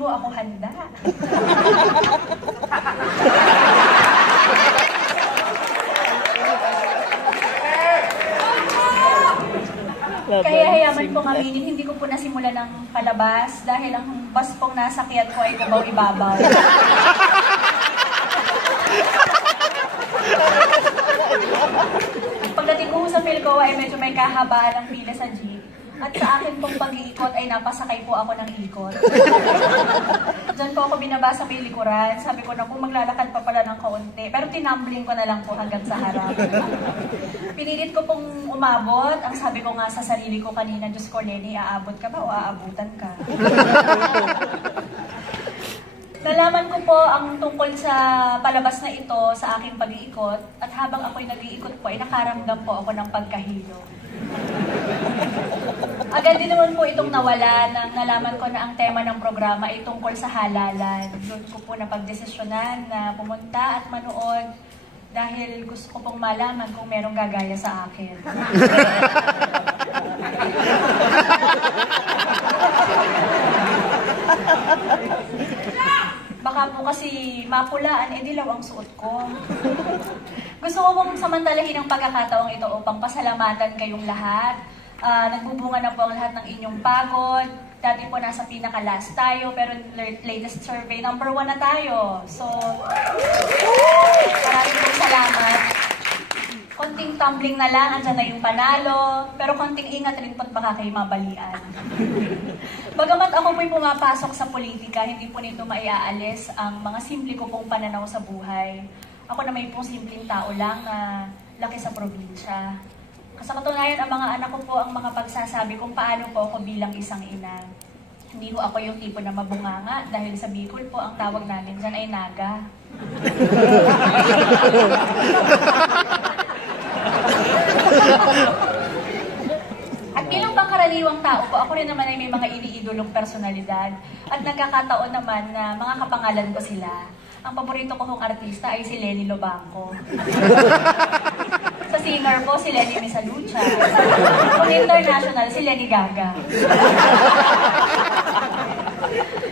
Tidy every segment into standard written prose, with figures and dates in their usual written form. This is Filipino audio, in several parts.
ho ako handa. Kaya hayaman pong aminin, hindi ko po nasimulan ng palabas dahil ang bus pong nasakyan ko ay kubaw-ibabaw. Pagdating ko sa Philcoa ay medyo may kahabaan ng pila sa jeep. At sa akin pong pag-iikot ay napasakay po ako ng ikot. Diyan po ako binaba sa may likuran. Sabi ko na kung maglalakad pa pala ng kaunti. Pero tinambling ko na lang po hanggang sa harap. Pinilit ko pong umabot. Ang sabi ko nga sa sarili ko kanina, Diyos ko, Lenny, aabot ka ba o aabutan ka? Nalaman ko po ang tungkol sa palabas na ito sa aking pag-iikot. At habang ako'y nag-iikot po, ay nakaramdam po ako ng pagkahilo. Agad din naman po itong nawala nang nalaman ko na ang tema ng programa ay tungkol sa halalan. Doon ko po napagdesisyonan na pumunta at manood dahil gusto ko pong malaman kung merong gagaya sa akin. Baka po kasi mapulaan, dilaw ang suot ko. Gusto ko pong samantalahin ang pagkakataong ito upang pasalamatan kayong lahat. Nagbubunga na po ang lahat ng inyong pagod. Dati po nasa pinaka-last tayo, pero latest survey, #1 na tayo. So, maraming pong salamat. Konting tumbling na lang, andyan na yung panalo. Pero konting ingat rin po't baka kayo mabalian. Bagamat ako po'y pumapasok sa politika, hindi po nito maiaalis ang mga simple ko pong pananaw sa buhay. Ako na may pong simpleng tao lang na laki sa probinsya. Sa katunayan, ang mga anak ko po ang mga pagsasabi kung paano po ako bilang isang ina. Hindi ko ako yung tipo na mabunganga dahil sa Bicol po ang tawag namin dyan ay naga. At bilang pangkaraniwang tao po, ako rin naman ay may mga iniidolong personalidad. At nagkakataon naman na mga kapangalan ko sila. Ang paborito ko kong artista ay si Lenny Lobangco. Sa singer po, si Lenny Misalucha. Kung international, si Lenny Gaga.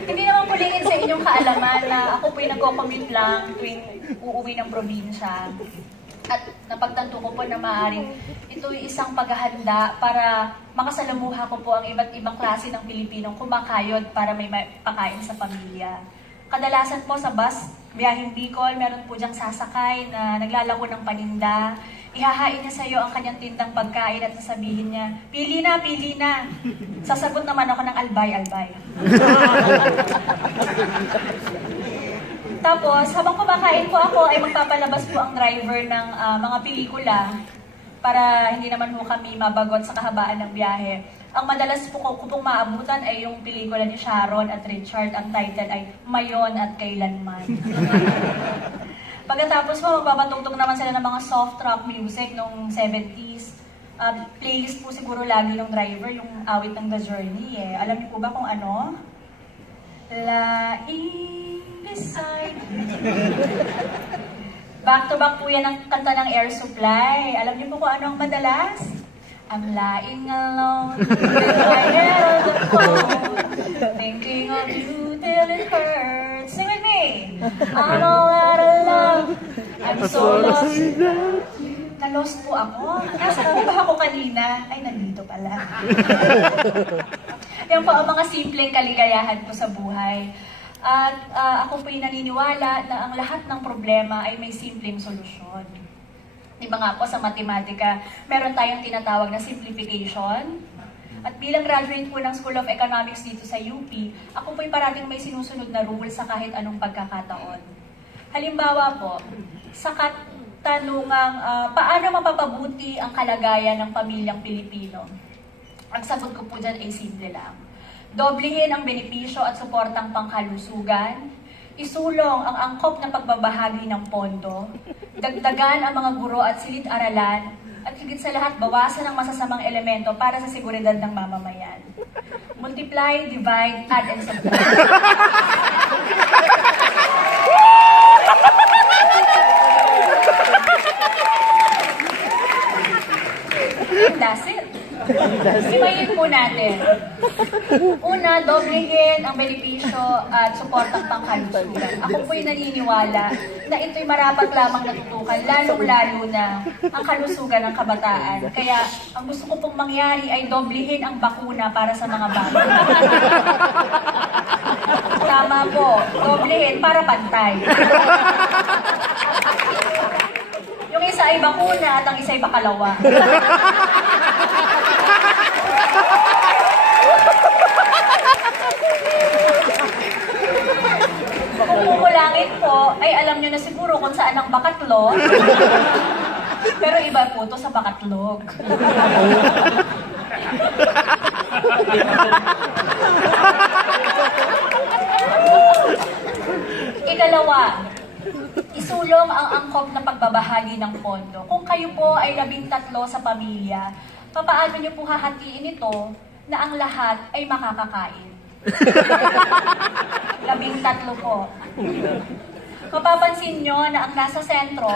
Hindi naman pulingin sa inyong kaalaman na ako po'y nagko-commute lang tuwing uuwi ng probinsya. At napagtanto ko po na maaaring ito'y isang paghahanda para makasalamuha ko po ang iba't ibang klase ng Pilipinong kumakayod para may pakain sa pamilya. Kadalasan po sa bus, biyaheng Bicol, meron po diyang sasakay na naglalako ng paninda. Ihahain niya sa iyo ang kanyang tindang pagkain at sasabihin niya, pili na, pili na. Sasagot naman ako ng albay, albay. Tapos, habang kumakain po ako, ay magpapalabas po ang driver ng mga pelikula para hindi naman po kami mabagot sa kahabaan ng biyahe. Ang madalas po ko pong maabutan ay yung pelikula ni Sharon at Richard. Ang title ay Mayon at Kailanman. Pagkatapos po, magpapatugtog naman sila ng mga soft rock music nung 70s. Playlist po siguro lagi ng driver, yung awit ng The Journey. Alam niyo po ba kung ano? Lying beside me. Back to back po yan ang kanta ng Air Supply. Alam niyo po kung ano ang madalas? I'm lying alone with my head on the phone, thinking of you till it hurts. Sing with me! I'm all out of love, I'm so lost. Na-lost po ako. Nasaan po ba ako kanina? Ay, nandito pala. Yan po ang mga simpleng kaligayahan po sa buhay. At ako po'y naniniwala na ang lahat ng problema ay may simpleng solusyon. Di ba nga po sa matematika, meron tayong tinatawag na simplification. At bilang graduate po ng School of Economics dito sa UP, ako po'y parating may sinusunod na rule sa kahit anong pagkakataon. Halimbawa po, sa katanungang paano mapapabuti ang kalagayan ng pamilyang Pilipino? Ang sagot ko po dyan ay simple lang. Doblehin ang benepisyo at suportang pangkalusugan, isulong ang angkop na pagbabahagi ng pondo, dagdagan ang mga guro at silid-aralan, at higit sa lahat, bawasan ang masasamang elemento para sa seguridad ng mamamayan. Multiply, divide, add, and subtract. And that's it. Himayin po natin. Una, doblehin ang benepisyo at suportang pangkalusugan. Ako po'y naniniwala na ito'y marapat lamang natutukan, lalong-lalo na ang kalusugan ng kabataan. Kaya ang gusto ko pong mangyari ay doblehin ang bakuna para sa mga bata. Tama po, doblehin para pantay. Yung isa ay bakuna at ang isa ay bakalawa. Kung kukulangin po, ay alam nyo na siguro kung saan ang bakatlog. Pero iba po to sa bakatlog. Ikalawa, isulong ang angkop na pagbabahagi ng pondo. Kung kayo po ay 13 sa pamilya, papaano nyo po hahatiin ito na ang lahat ay makakakain? 13 po. Mapapansin nyo na ang nasa sentro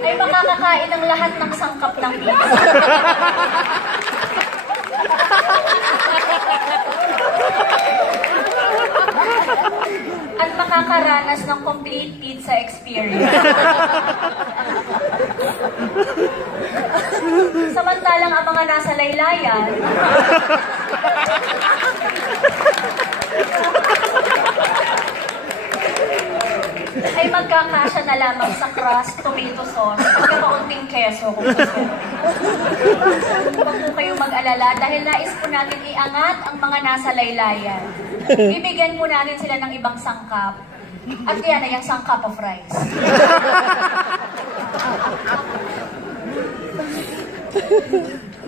ay makakakain ng lahat ng sangkap ng pizza. At makakaranas ng complete pizza experience. Samantalang ang mga nasa laylayan ay magkakasya na lamang sa crust, tomato sauce, at kaunting keso kung gusto. Huwag po kayong mag-alala dahil nais po natin iangat ang mga nasa laylayan. Bibigyan po natin sila ng ibang sangkap. At yan ay ang sangkap of rice.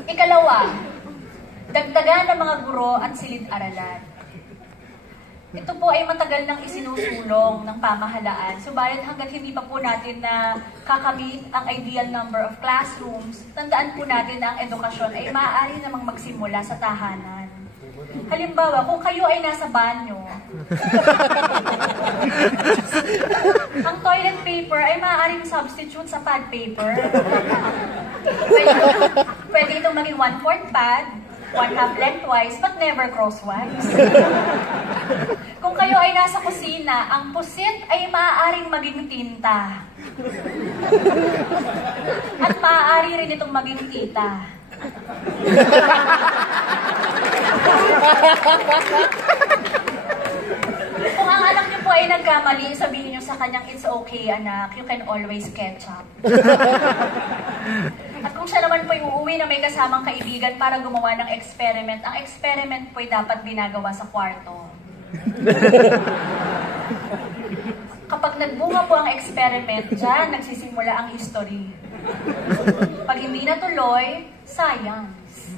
Ikalawa, dagdagan ng mga guro at silid-aralan. Ito po ay matagal nang isinusulong ng pamahalaan. Subalit hanggat hindi pa po natin na kakamit ang ideal number of classrooms, tandaan po natin na ang edukasyon ay maaari namang magsimula sa tahanan. Halimbawa, kung kayo ay nasa banyo, ang toilet paper ay maaaring substitute sa pad paper. Pwede itong maging 1/4 pad, 1/2 lengthwise, but never crosswise. Kung kayo ay nasa kusina, ang pusit ay maaaring maging tinta. At maaari rin itong maging tita. Kung ang anak niyo po ay nagkamali, sabihin niyo sa kanyang, "It's okay, anak. You can always catch up." At kung siya naman po ay uuwi na may kasamang kaibigan para gumawa ng experiment, ang experiment po ay dapat ginagawa sa kwarto. Kapag nagbunga po ang experiment, dyan nagsisimula ang history. Pag hindi natuloy, science.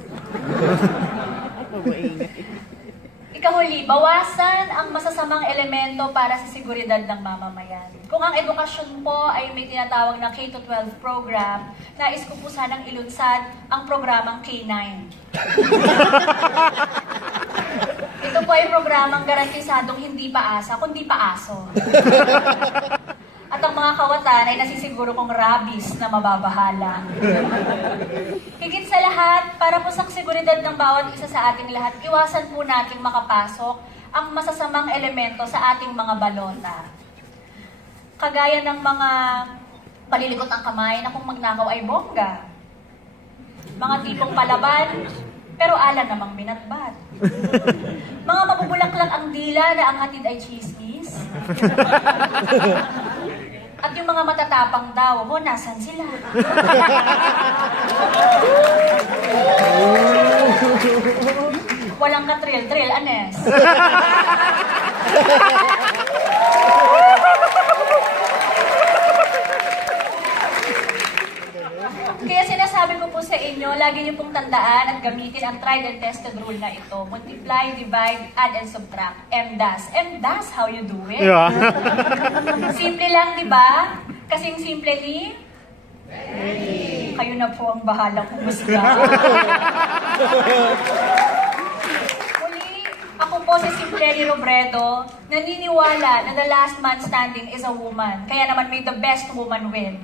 Ikahuli, bawasan ang masasamang elemento para sa seguridad ng mamamayan. Kung ang edukasyon po ay may tinatawag na K-12 program, nais ko po sanang ilunsad ang programang K-9. Ito po ay programang garantisadong hindi paasa, kundi paaso. At ang mga kawatan ay nasisiguro kong rabies na mababahala. Higit sa lahat, para po sa seguridad ng bawat isa sa ating lahat, iwasan po nating makapasok ang masasamang elemento sa ating mga balota. Kagaya ng mga paliligot ang kamay na kung magnakaw ay bongga. Mga tipong palaban, pero alan namang minatbat. Mga mabubulaklak ang dila na ang hatid ay chismis. At yung mga matatapang daw, nasan sila? Walang katril-tril, Anes. Kaya sinasabi ko po sa inyo, lagi niyo pong tandaan at gamitin ang tried and tested rule na ito. Multiply, divide, add, and subtract. MDAS. MDAS, how you do it? Yeah. Simple lang, di ba? Kasing simple ni? Ready. Kayo na po ang bahalang humusga. Muli, ako po si Simpleni Robredo, naniniwala na the last man standing is a woman. Kaya naman may the best woman win.